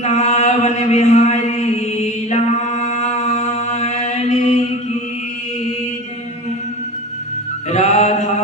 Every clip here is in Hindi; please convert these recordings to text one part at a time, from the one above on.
वृंदावन बिहारी लाल की जय। राधा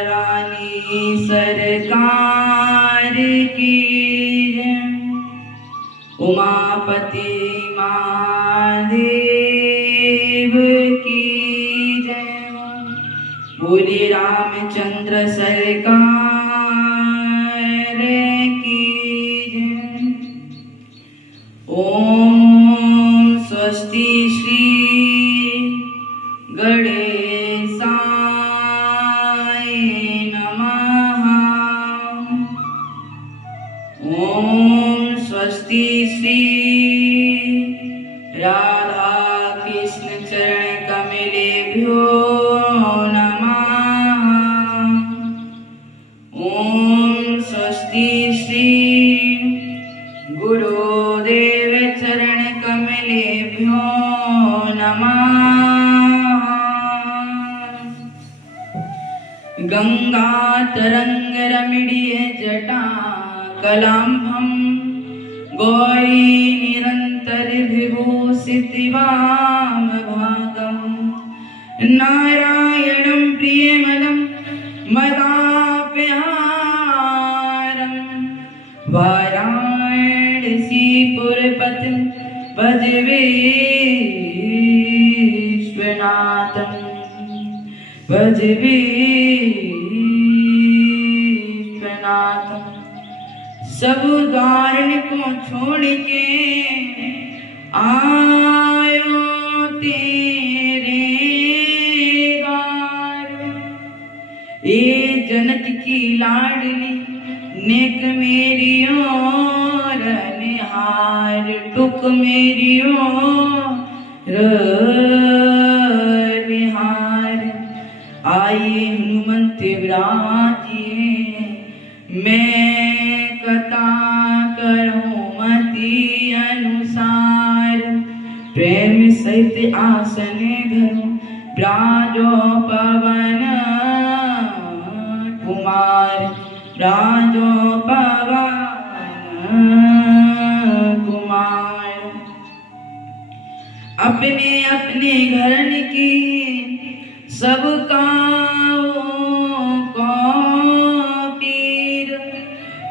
रानी सरकार की जय। उमापति महादेव की जय। बोले रामचंद्र सरकार की जय। ओम स्वस्ति श्री गणेशाय नमः। ओम स्वस्ति श्री राधा कृष्ण चरण कमलेभ्यो नमः। ओम स्वस्ति श्री गुरुदेव चरण कमलेभ्यो नमः। गंगा तरंग रमणीय जटा कलांभम गौरी निरंतर विभूषिति वाम भागम नारायणं प्रियमदं मदाप्यारं वाराणसीपुरपतिं भज विश्वनाथं भज विश्वनाथं। सब द्वारन को छोड़ के आयो तेरे द्वार। ए जनक की लाडली नेक मेरी ओर निहार। टुक मेरी ओर निहार। आइए हनुमंत विराजिए मैं कथा करूं मति अनुसार। प्रेम सहित आसन धरूं ब्राजो पवन कुमार। ब्राजो पवन कुमार। अपने अपने घरन की सबका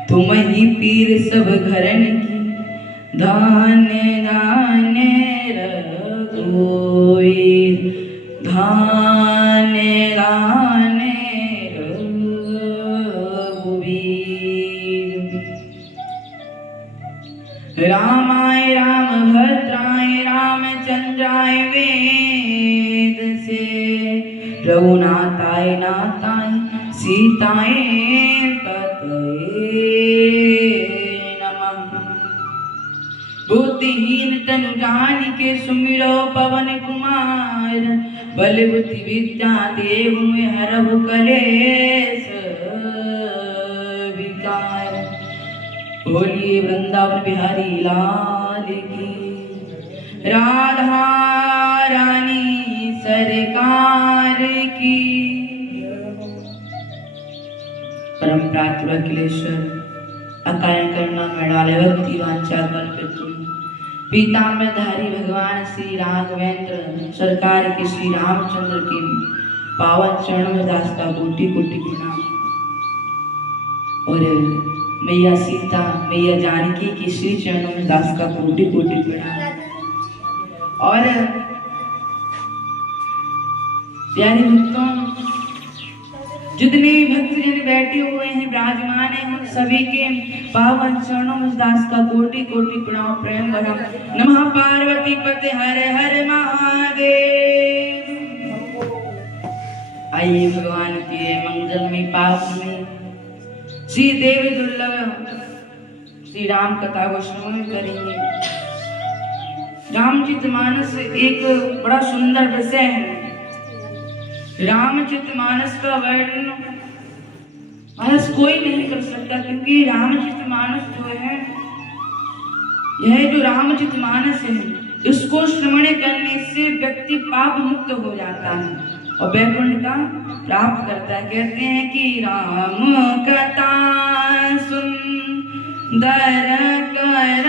तुम ही पीर सब घरन की। धान्य धान्य रघुवीर धान्य धान्य रघुवीर। रामाय रामभद्राय रामचंद्राय वेद से। रघुनाथाय नाथाय सीताय बुद्धिहीन तनु जान के सुमिरो पवन कुमार। बल बुद्धि विद्या देव में हरहु कलेश विकार। बोलिए वृंदावन बिहारी लाल की। राधा रानी सरकार की। परम प्रातुर अखिलेश्वर अकाय करना मृणालय भक्ति वांछा कल्पितुम। पीताम्बरधारी भगवान श्री राघवेंद्र सरकार के श्री रामचंद्र के पावन चरणों में दास का कोटि कोटि प्रणाम। और मैया सीता मैया जानकी के श्री चरणों में दास का कोटि कोटि प्रणाम। और प्यारे भक्तों जितने भक्तजन बैठे हुए हैं विराजमान हैं हम सभी के पावन चरणों में दास का कोटि कोटि प्रणाम प्रेम भरा। नमः पार्वती पते हर हर महादेव। आइए भगवान के मंगल में पाप में श्री देवी दुर्लभ श्री राम कथा को श्रवण करेंगे। रामचरितमानस एक बड़ा सुंदर विषय है। रामचरितमानस का वर्णन बस कोई नहीं कर सकता, क्योंकि रामचरितमानस जो है यह जो रामचरितमानस है इसको श्रवण करने से व्यक्ति पाप मुक्त हो जाता है और वैकुंठ का प्राप्त करता है। कहते हैं कि राम कथा सुंदर कर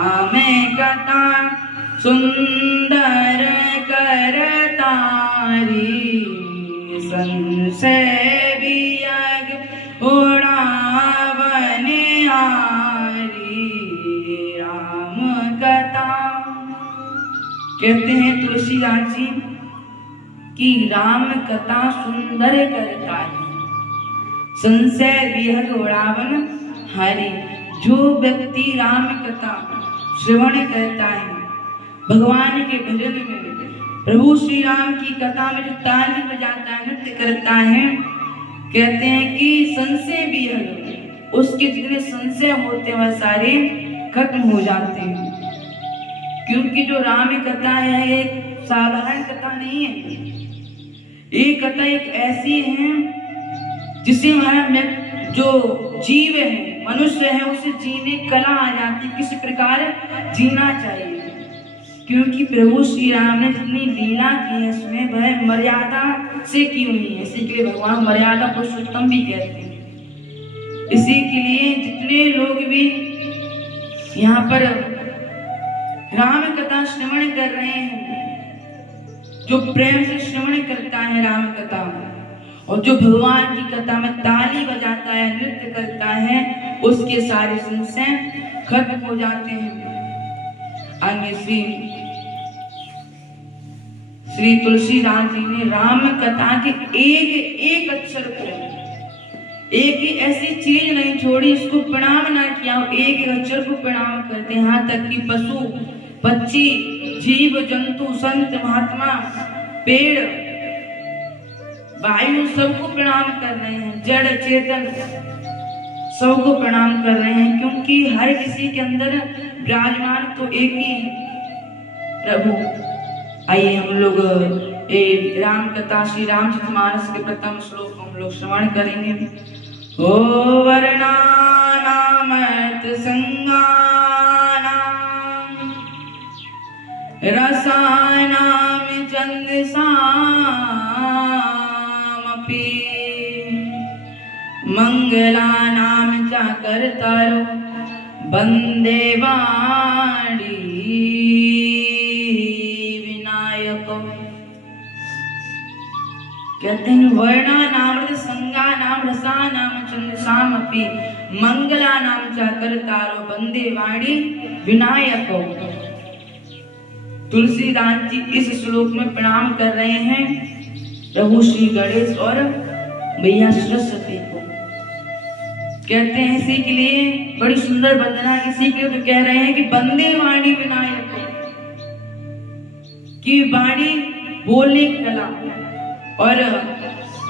राम कथा सुंदर करतारी, संशय वियोग उड़ावने हारी। राम कथा कहते हैं तुलसीदास जी कि राम कथा सुंदर करता है, संशय विहग उड़ावन हारी। जो व्यक्ति राम कथा श्रवण करता है, भगवान के भजन में, प्रभु श्री राम की कथा में जो ताली बजाता है, नृत्य करता है, कहते हैं कि संशय विहग, उसके जितने संशय होते हैं वह सारे खत्म हो जाते हैं। क्योंकि जो राम कथा है एक साधारण कथा नहीं है, ये कथा एक ऐसी है जिसे हमारा जो जीव है, मनुष्य है, उसे जीने कला आ जाती, किस प्रकार जीना चाहिए। क्योंकि प्रभु श्री राम ने जितनी लीला की है इसमें वह मर्यादा से की हुई है, इसी के लिए भगवान मर्यादा पुरुषोत्तम भी कहते हैं। इसी के लिए जितने लोग भी यहाँ पर राम कथा श्रवण कर रहे हैं, जो प्रेम से श्रवण करता है राम कथा, और जो भगवान की कथा में ताली बजाता है, नृत्य करता है, उसके सारे संशय खत्म हो जाते हैं। आगे श्री तुलसीदास जी ने राम कथा के एक एक अक्षर को, एक ही ऐसी चीज नहीं छोड़ी, इसको प्रणाम ना किया, एक एक अक्षर को प्रणाम करते हैं। यहाँ तक कि पशु पक्षी, जीव जंतु, संत महात्मा, पेड़, वायु सबको प्रणाम कर रहे हैं, जड़ चेतन सबको प्रणाम कर रहे हैं। क्योंकि हर किसी के अंदर विराजमान तो एक ही प्रभु। आइए हम लोग राम कथा श्री रामचरितमानस के प्रथम श्लोक हम लोग श्रवण करेंगे। ओ वर्णानामर्थ संगानाम रसानाम छंदसामपि मंगलानाम च कर्तारो वंदे वाणी विनायको। कहते हैं वर्णा नाम संगा नाम रसा नाम छंदसाम अपि मंगला नाम च कर्तारो वंदे वाणी विनायको। तुलसीदास जी इस श्लोक में प्रणाम कर रहे हैं प्रभु श्री गणेश और मैया सरस्वती को। कहते हैं इसी के लिए बड़ी सुंदर वंदना, इसी के लिए तो कह रहे हैं कि वंदे वाणी विनायक, कि वाणी बोलने की कला, और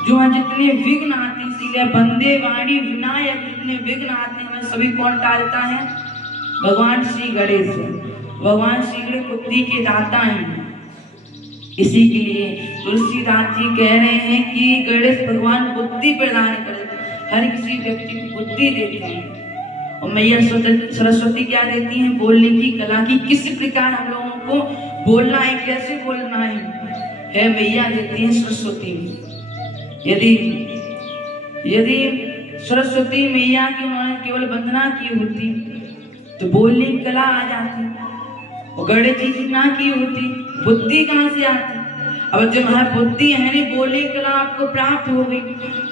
जो जितने विघ्न आते हैं, इसीलिए वंदे वाणी विनायक, जितने विघ्न आते हैं सभी कौन टालता है? भगवान श्री गणेश। भगवान श्री गणेश बुद्धि के दाता हैं। इसी के लिए तुलसीदास जी कह रहे हैं कि गणेश भगवान बुद्धि प्रदान करते, हर किसी व्यक्ति को बुद्धि देते हैं। और मैया सरस्वती क्या देती हैं? बोलने की कला, की किस प्रकार हम लोगों को बोलना है, कैसे बोलना है मैया देती हैं सरस्वती। यदि सरस्वती मैया की उन्होंने केवल वंदना की होती तो बोलने की कला आ जाती, और गणेश जी की ना की होती बुद्धि कहाँ से आती? अब जब हमारी बुद्धि है नहीं, बोलने की कला आपको प्राप्त हो गई,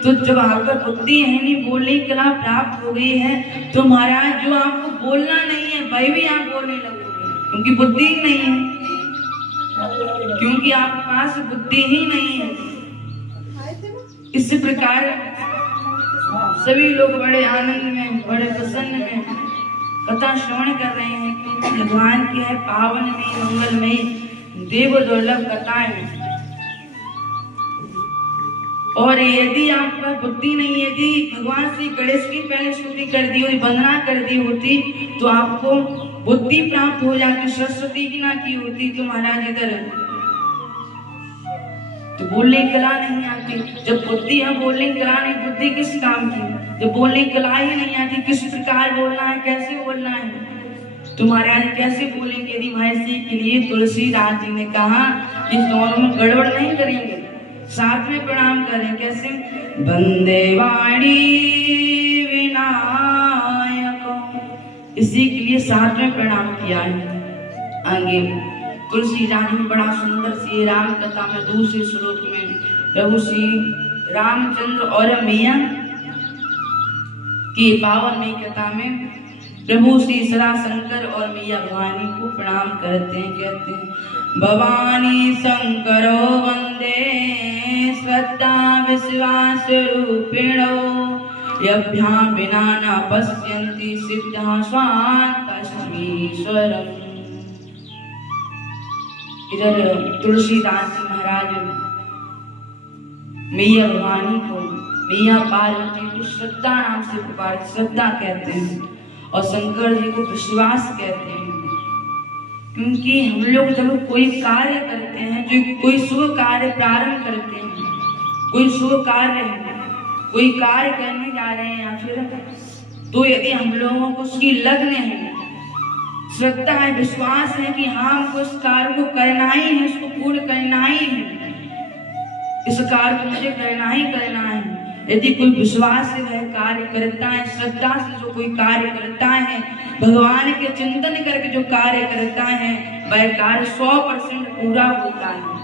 तो जब आपका बुद्धि है नहीं, बोलने की कला प्राप्त हो गई है, तो महाराज जो आपको बोलना नहीं है वही भी आप बोलने लगोगे, क्योंकि बुद्धि ही नहीं है, क्योंकि आपके पास बुद्धि ही नहीं है। इस प्रकार सभी लोग बड़े आनंद में, बड़े प्रसन्न में कथा श्रवण कर रहे हैं, क्योंकि भगवान की है पावन में मंगल में देव दुर्लभ कथाएं। और यदि आपका बुद्धि नहीं, यदि भगवान श्री गणेश की पहले स्तुति कर दी होती, वंदना कर दी होती, तो आपको बुद्धि प्राप्त हो जाती। सरस्वती की ना की होती तो महाराज इधर तो बोलने की कला नहीं आती। जब बुद्धि है, बोलने की कला नहीं, बुद्धि किस काम की? जब बोलने की कला ही नहीं आती, किस प्रकार बोलना है, कैसे बोलना है, तो महाराज कैसे बोलेंगे? यदि महर्षि के लिए तुलसीदास जी ने कहा कि दोनों में गड़बड़ नहीं करेंगे, साथ में प्रणाम करें। कैसे? वंदे वाणी विनायक। इसी के लिए 7वें प्रणाम किया है। आगे तुलसीदास जी बड़ा सुंदर सी राम कथा में दूसरे श्लोक में प्रभु श्री रामचंद्र और मैया की 52वीं कथा में प्रभु श्री सदा शंकर और मैया भवानी को प्रणाम करते हैं। कहते हैं भवानी शंकरो वंदे श्रद्धा विश्वास रूपिणो यभ्याम विना न पश्यन्ति सिद्धा स्वान्तश्मीश्वरम्। इधर तुलसीदास जी महाराज मैया भवानी को, मैया पार्वती को श्रद्धा नाम से पुकारते, श्रद्धा कहते हैं, और शंकर जी को विश्वास कहते हैं। क्योंकि हम लोग जब कोई कार्य करते हैं, जो कोई शुभ कार्य प्रारंभ करते हैं, कोई शुभ कार्य कोई कार्य करने जा रहे हैं या फिर, तो यदि हम लोगों को उसकी लगन है, श्रद्धा है, विश्वास है कि हाँ हमको इस कार्य को करना ही है, इसको पूर्ण करना ही है, इस कार्य को मुझे करना ही करना है, यदि कोई विश्वास से वह कार्य करता है, श्रद्धा से जो कोई कार्य करता है, भगवान के चिंतन करके जो कार्य करता है, वह कार्य 100% पूरा होता है,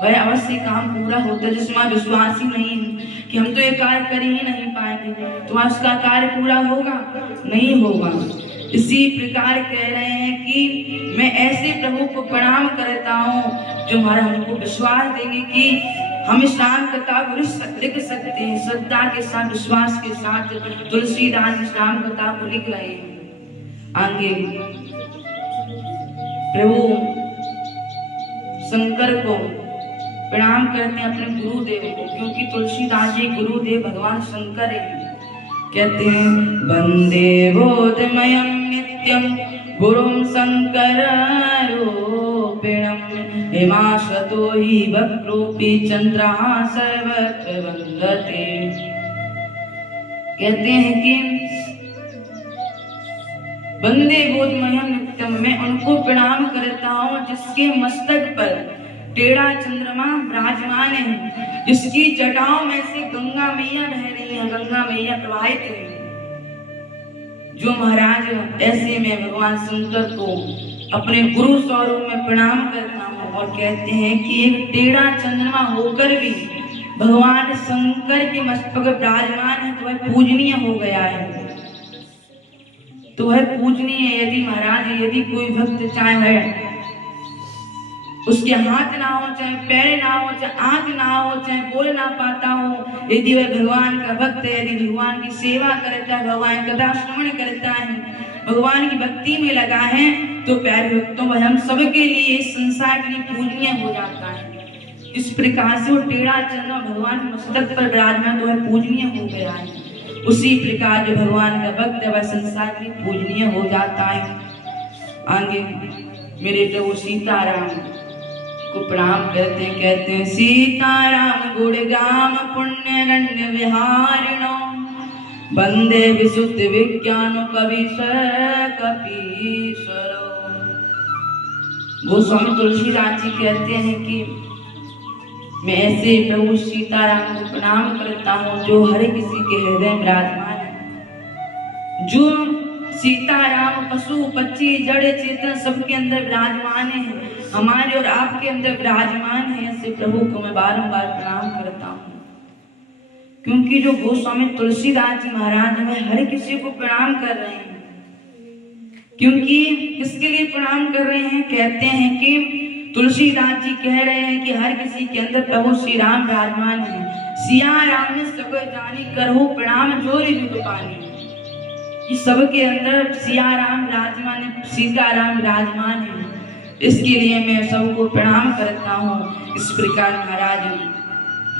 वह अवश्य काम पूरा होता है। जिसमें विश्वास ही नहीं है कि हम तो ये कार्य कर ही नहीं पाएंगे, तो उसका कार्य पूरा होगा नहीं होगा। इसी प्रकार कह रहे हैं कि मैं ऐसे प्रभु को प्रणाम करता हूँ जो हमारा हमको विश्वास देंगे कि हम इस राम कथा को लिख सकते हैं। श्रद्धा के साथ, विश्वास के साथ तुलसीदास इस राम कथा को लिख रहे हैं। आगे प्रभु शंकर को प्रणाम करते हैं, अपने गुरुदेव को, क्योंकि तुलसीदास जी गुरुदेव भगवान शंकर है। कहते हैं वंदे बोधमयं नित्यं गुरुं शंकर रूपिणं हेमाश्वतो हि वक्रोऽपि चंद्रः सर्वत्र वन्दते। कहते हैं कि वंदे बोधमयं नित्यं, मैं उनको प्रणाम करता हूँ जिसके मस्तक पर टेढ़ा चंद्रमा विराजमान है, जिसकी जटाओं में से गंगा मैया बह रही है, गंगा मैया प्रवाहित है। जो महाराज ऐसे में भगवान शंकर को अपने गुरु स्वरूप में प्रणाम करता हूँ और कहते हैं कि एक टेढ़ा चंद्रमा होकर भी भगवान शंकर के मस्तक पर विराजमान है, तो वह पूजनीय हो गया है, तो वह पूजनीय। यदि महाराज, यदि कोई भक्त चाहे उसके हाथ ना हो, चाहे पैर ना हो, चाहे आंख ना हो, चाहे बोल ना पाता हो, यदि वह भगवान का भक्त है, यदि भगवान की सेवा करता है, भगवान कथा श्रवण करता है, भगवान की भक्ति में लगा है, तो प्यारे भक्तों वह हम सबके लिए, इस संसार के लिए पूजनीय हो जाता है। इस प्रकार से वो टेढ़ा चंद्रमा भगवान के मस्तक पर विराजमान, तो वह पूजनीय हो गया है। उसी प्रकार जो भगवान का भक्त है वह संसार के लिए पूजनीय हो जाता है। आगे मेरे प्रभु सीताराम को प्रणाम करते हैं। कहते हैं सीताराम गुणगाम पुण्यरण्य विहारिणो वंदे विशुद्ध विज्ञान कपीश्वरो। गोस्वामी तुलसीदास जी कहते हैं कि मैं ऐसे प्रभु सीताराम को प्रणाम करता हूँ जो हर किसी के हृदय में विराजमान है। जो सीताराम पशु पक्षी जड़ चेतन सबके अंदर विराजमान है, हमारे और आपके अंदर विराजमान है, ऐसे प्रभु को मैं बारंबार प्रणाम करता हूँ। क्योंकि जो गोस्वामी तुलसीदास जी महाराज में हर किसी को प्रणाम कर रहे हैं, क्योंकि किसके लिए प्रणाम कर रहे हैं? कहते हैं कि तुलसीदास जी कह रहे हैं कि हर किसी के अंदर प्रभु श्री राम विराजमान है। सिया राम ने सब जानी करहु प्रणाम जोरी जुग पानी, कि सबके अंदर सिया राम विराजमान है, सीताराम विराजमान है, इसके लिए मैं सबको प्रणाम करता हूँ। इस प्रकार महाराज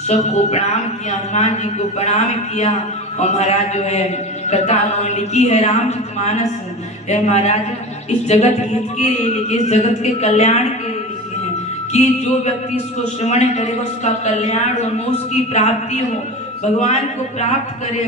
सबको प्रणाम किया, हनुमान जी को प्रणाम किया, और महाराज जो है कथा उन्होंने लिखी है रामचरितमानस। महाराज इस जगत हित के लिए लिखी, इस जगत के कल्याण के लिए लिखे हैं कि जो व्यक्ति इसको श्रवण करेगा उसका कल्याण हो, मोक्ष की प्राप्ति हो, भगवान को प्राप्त करे।